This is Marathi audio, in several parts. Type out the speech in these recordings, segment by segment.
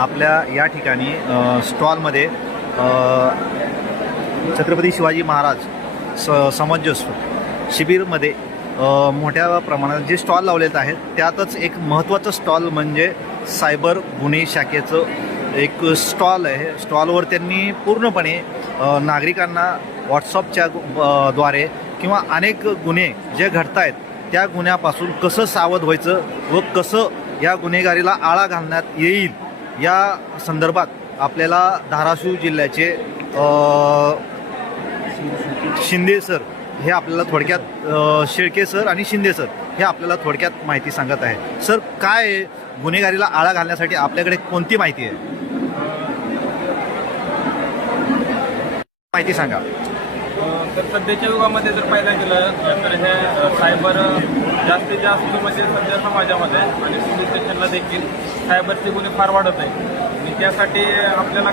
आपल्या या ठिकाणी स्टॉलमध्ये छत्रपती शिवाजी महाराज समंजस शिबिरमध्ये मोठ्या प्रमाणात जे स्टॉल लावलेले आहेत त्यातच एक महत्त्वाचं स्टॉल म्हणजे सायबर गुन्हे शाखेचं एक स्टॉल आहे. स्टॉलवर त्यांनी पूर्णपणे नागरिकांना व्हॉट्सअपच्या द्वारे किंवा अनेक गुन्हे जे घडत आहेत त्या गुन्ह्यापासून कसं सावध व्हायचं व कसं या गुन्हेगारीला आळा घालण्यात येईल या संदर्भात आपल्याला धाराशिव जिल्ह्याचे शिंदे सर हे आपल्याला थोडक्यात शेळके सर आणि शिंदे सर हे आपल्याला थोडक्यात माहिती सांगत आहे. सर काय गुन्हेगारीला आळा घालण्यासाठी आपल्याकडे कोणती माहिती आहे, माहिती सांगा. तर सध्याच्या युगामध्ये जर पाहायला गेलं तर हे सायबर जास्तीत जास्त म्हणजे सध्या समाजामध्ये आणि पोलीस स्टेशनला देखील सायबरचे गुन्हे फार वाढत आहे आणि त्यासाठी आपल्याला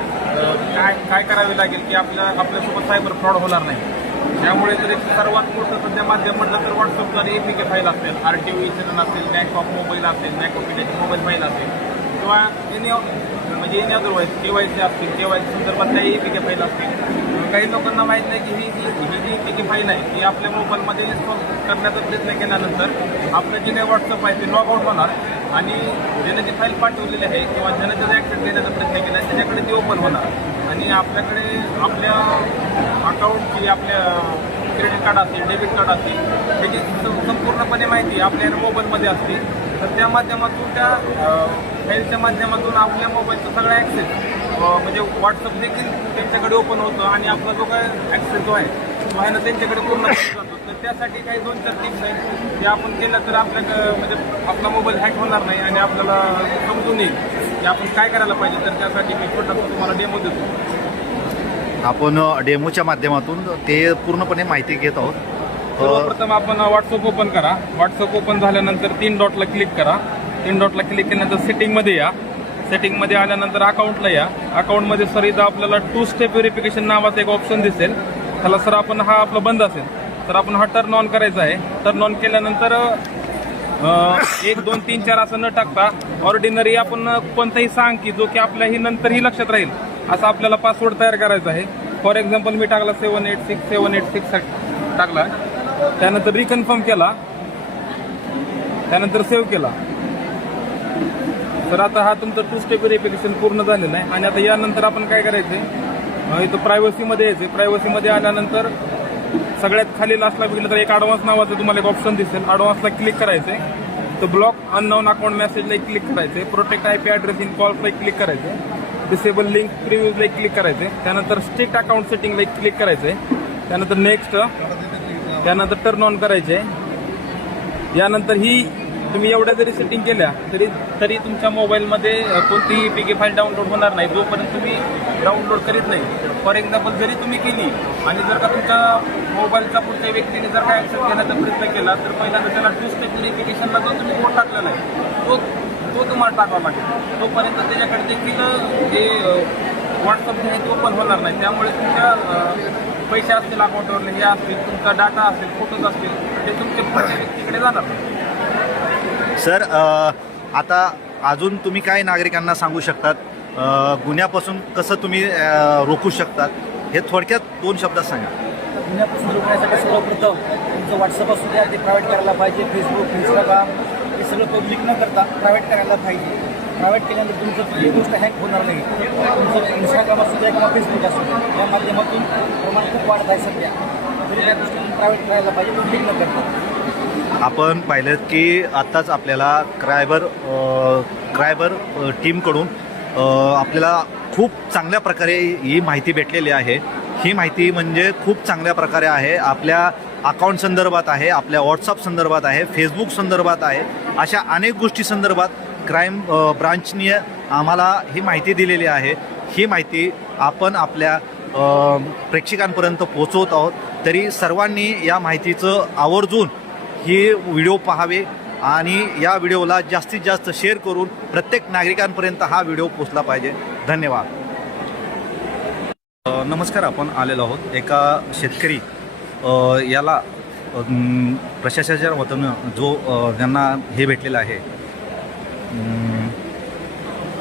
काय करावे लागेल की आपल्यासोबत सायबर फ्रॉड होणार नाही. त्यामुळे जर एक सर्वात मोठं सध्या माध्यम म्हटलं तर व्हॉट्सअपचा APK फाईल असेल, RTO इन्सिडंट असेल, बँक ऑफ मोबाईल असेल, बँक ऑफ इंडियाची मोबाईल फाईल असेल किंवा एनी अदरवाईज KYC असतील, KYC संदर्भात काही APK फाईल असतील. काही लोकांना माहीत नाही की ही जी APK फाईल आहे ती आपल्या मोबाईलमध्ये इन्स्टॉल करण्याचा प्रयत्न केल्यानंतर आपलं जे काही व्हॉट्सअप आहे ते लॉग आउट होणार आणि ज्याने ती फाईल पाठवलेली आहे किंवा ज्याने त्याचा ॲक्सेस घेण्याचा प्रयत्न केला त्याच्याकडे ती ओपन होणार आणि आपल्याकडे आपल्या अकाउंटची आपल्या क्रेडिट कार्ड असतील, डेबिट कार्ड असतील त्याची संपूर्णपणे माहिती आपल्या मोबाईलमध्ये असते. तर त्या माध्यमातून त्या फाईलच्या माध्यमातून आपल्या मोबाईलचा सगळा ॲक्सेस म्हणजे व्हॉट्सअप देखील त्यांच्याकडे ओपन होतं आणि आपला जो काय ॲक्सेस जो आहे ना त्यांच्याकडे पूर्ण जातो. तर त्यासाठी काही 2-4 टिप्स आहेत जे आपण केलं तर म्हणजे आपला मोबाईल हॅक होणार नाही आणि आपल्याला समजून येईल की आपण काय करायला पाहिजे. तर त्यासाठी मी छोटासा तुम्हाला डेमो देतो. आपण डेमोच्या माध्यमातून ते पूर्णपणे माहिती घेत आहोत. सर्वप्रथम आपण व्हॉट्सअप ओपन करा. व्हॉट्सअप ओपन झाल्यानंतर 3 डॉटला क्लिक करा. 3 डॉटला क्लिक केल्यानंतर सेटिंगमध्ये या. सेटिंगमध्ये आल्यानंतर अकाउंटला या. अकाउंटमध्ये सर इथं आपल्याला 2 स्टेप व्हेरिफिकेशन नावाचा एक ऑप्शन दिसेल. त्याला सर आपण हा आपला बंद असेल तर आपण हा टर्न ऑन करायचा आहे. टर्न ऑन केल्यानंतर 1, 2, 3, 4 असं न टाकता ऑर्डिनरी आपण कोणताही सांग की जो की आपल्या ही नंतरही लक्षात राहील असा आपल्याला पासवर्ड तयार करायचा आहे. फॉर एक्झाम्पल मी टाकला 786 टाकला. त्यानंतर रिकन्फर्म केला. त्यानंतर सेव्ह केला. तर आता हा तुमचं 2 स्टेप व्हेरिफिकेशन पूर्ण झालेलं आहे आणि आता यानंतर आपण काय करायचं इथं प्रायव्हसीमध्ये यायचं. प्रायव्हसीमध्ये आल्यानंतर सगळ्यात खाली लास्टला बघितलं तर एक ॲडव्हान्स नावाचं तुम्हाला एक ऑप्शन दिसेल. ॲडव्हान्सला क्लिक करायचं आहे. तर ब्लॉक अननोन अकाउंट मेसेजला क्लिक करायचं आहे. प्रोटेक्ट IP ॲड्रेस इन कॉलला क्लिक करायचं आहे. डिसेबल लिंक प्रिव्ह्यूजला क्लिक करायचं आहे. त्यानंतर स्ट्रिक्ट अकाउंट सेटिंगला क्लिक करायचं आहे. त्यानंतर नेक्स्ट. त्यानंतर टर्न ऑन करायचे आहे. यानंतर ही तुम्ही एवढ्या जरी सेटिंग केल्या तरी तुमच्या मोबाईलमध्ये कोणतीही APK फाईल डाउनलोड होणार नाही जोपर्यंत तुम्ही डाउनलोड करीत नाही. फॉर एक्झाम्पल जरी तुम्ही केली आणि जर का तुमच्या मोबाईलच्या पुढच्या व्यक्तीने जर काय ॲक्सेस घेण्याचा प्रयत्न केला तर पहिल्यांदा त्याला 2 स्टेप व्हेरिफिकेशनला जो तुम्ही कोड टाकलेला आहे तो तुम्हाला टाकावा लागेल. तोपर्यंत त्याच्याकडे देखील जे व्हॉट्सअप आहे ते ओपन होणार नाही. त्यामुळे तुमच्या पैसे असतील अकाउंटवरले हे असतील, तुमचा डाटा असेल, फोटोज असतील ते तुमच्या पुढच्या व्यक्तीकडे जाणार नाही. सर आता अजून तुम्ही काय नागरिकांना सांगू शकतात, गुन्ह्यापासून कसं तुम्ही रोखू शकतात हे थोडक्यात 2 शब्दात सांगा. गुन्ह्यापासून रोखण्यासाठी सर्वप्रथम तुमचं व्हॉट्सअप असू द्या ते प्रायव्हेट करायला पाहिजे. फेसबुक, इंस्टाग्राम हे सगळं पब्लिक न करता प्रायव्हेट करायला पाहिजे. प्रायव्हेट केल्यानंतर तुमचं कुठली गोष्ट हॅक होणार नाही. तुमचं इंस्टाग्राम असू द्या किंवा फेसबुक असू द्या या माध्यमातून प्रमाण खूप वाढत आहे सध्या. तरी त्या गोष्टी प्रायव्हेट करायला पाहिजे पब्लिक न करता. आपण पाहिलं की आत्ताच आपल्याला क्रायबर टीमकडून आपल्याला खूप चांगल्या प्रकारे ही माहिती भेटलेली आहे. ही माहिती म्हणजे खूप चांगल्या प्रकारे आहे. आपल्या अकाउंट संदर्भात आहे, आपल्या व्हॉट्सअप संदर्भात आहे, फेसबुक संदर्भात आहे. अशा अनेक गोष्टी संदर्भात क्राईम ब्रांचने आम्हाला ही माहिती दिलेली आहे. ही माहिती आपण आपल्या प्रेक्षकांपर्यंत पोहोचवत आहोत. तरी सर्वांनी या माहितीचं आवर्जून ही व्हिडिओ पाहावे आणि या व्हिडिओला जास्तीत जास्त शेअर करून प्रत्येक नागरिकांपर्यंत हा व्हिडिओ पोहोचला पाहिजे. धन्यवाद. नमस्कार. आपण आलेलो आहोत एका शेतकरी याला प्रशासनाच्या वतीनं जो ज्यांना हे भेटलेलं आहे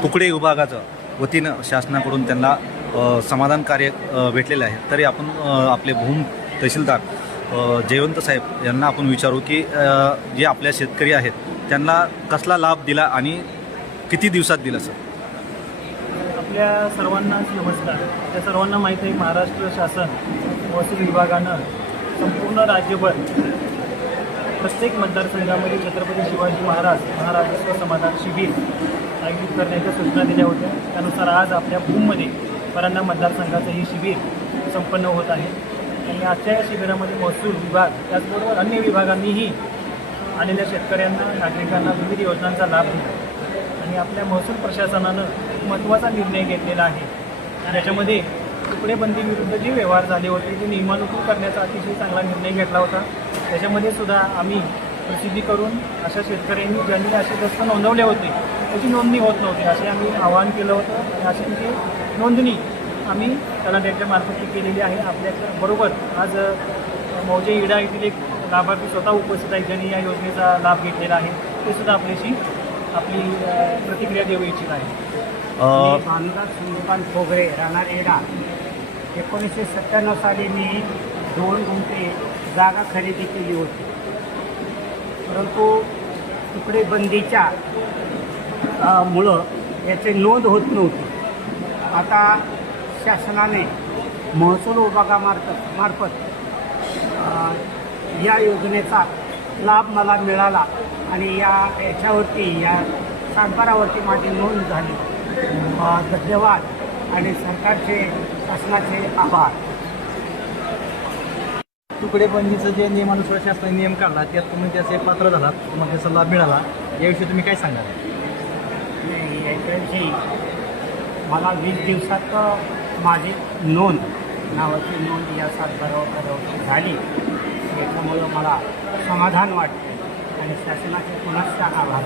तुकडे विभागाचं वतीनं शासनाकडून त्यांना समाधान कार्य भेटलेलं आहे. तरी आपण आपले भूम तहसीलदार जयवंत साहेब यांना आपण विचारू की जे आपल्या शेतकरी आहेत त्यांना कसला लाभ दिला आणि किती दिवसात दिला सर? आपल्या सर्वांनाच नमस्कार. आपल्या सर्वांना माहीत आहे महाराष्ट्र शासन महसूल विभागानं संपूर्ण राज्यभर प्रत्येक मतदारसंघामध्ये छत्रपती शिवाजी महाराज महाराष्ट्र समाधान शिबिर आयोजित करण्याच्या सूचना दिल्या होत्या. त्यानुसार आज आपल्या भूममध्ये परांडा मतदारसंघाचं हे शिबिर संपन्न होत आहे. आणि आजच्या या शिबिरामध्ये महसूल विभाग त्याचबरोबर अन्य विभागांनीही आलेल्या शेतकऱ्यांना नागरिकांना विविध योजनांचा लाभ दिला. आणि आपल्या महसूल प्रशासनानं महत्त्वाचा निर्णय घेतलेला आहे. त्याच्यामध्ये तुकडेबंदीविरुद्ध जे व्यवहार झाले होते ते नियमानुकूल करण्याचा अतिशय चांगला निर्णय घेतला होता. त्याच्यामध्ये सुद्धा आम्ही प्रसिद्धी करून अशा शेतकऱ्यांनी ज्यांनी असे दस्त नोंदवले होते त्याची नोंदणी होत नव्हती असे आम्ही आवाहन केलं होतं. आणि अशांची नोंदणी आम्ही तलाठ्याच्या मार्फत केलेली आहे. आपल्याबरोबर आज मौजे इडा येथील एक लाभार्थी स्वतः उपस्थित आहेत ज्यांनी या योजनेचा लाभ घेतलेला आहे. ते सुद्धा आपल्याशी आपली प्रतिक्रिया देऊ इच्छित आहे. भानुदास सुंदरकांत खोगरे राहणार एडा. 1997 साली मी 2 गुंठे जागा खरेदी केली होती, परंतु तुकडेबंदीच्या मुळं याची नोंद होत नव्हती. आता शासनाने महसूल विभागामार्फत या योजनेचा लाभ मला मिळाला आणि याच्यावरती या सातबारावरती माझी नोंद झाली. धन्यवाद आणि सरकारचे शासनाचे आभार. तुकडेबंदीचं जे नियमानुसार शासनाने नियम काढला त्यात तुम्ही त्याचे पात्र झालात, तुम्हाला त्याचा लाभ मिळाला, याविषयी तुम्ही काय सांगाल? नाही, याच्याविषयी मला 20 दिवसात माझी नोंद नावाची नोंद या सातबारावरती झाली. याच्यामुळं मला समाधान वाटते आणि शासनाचे पुनश्च आभार.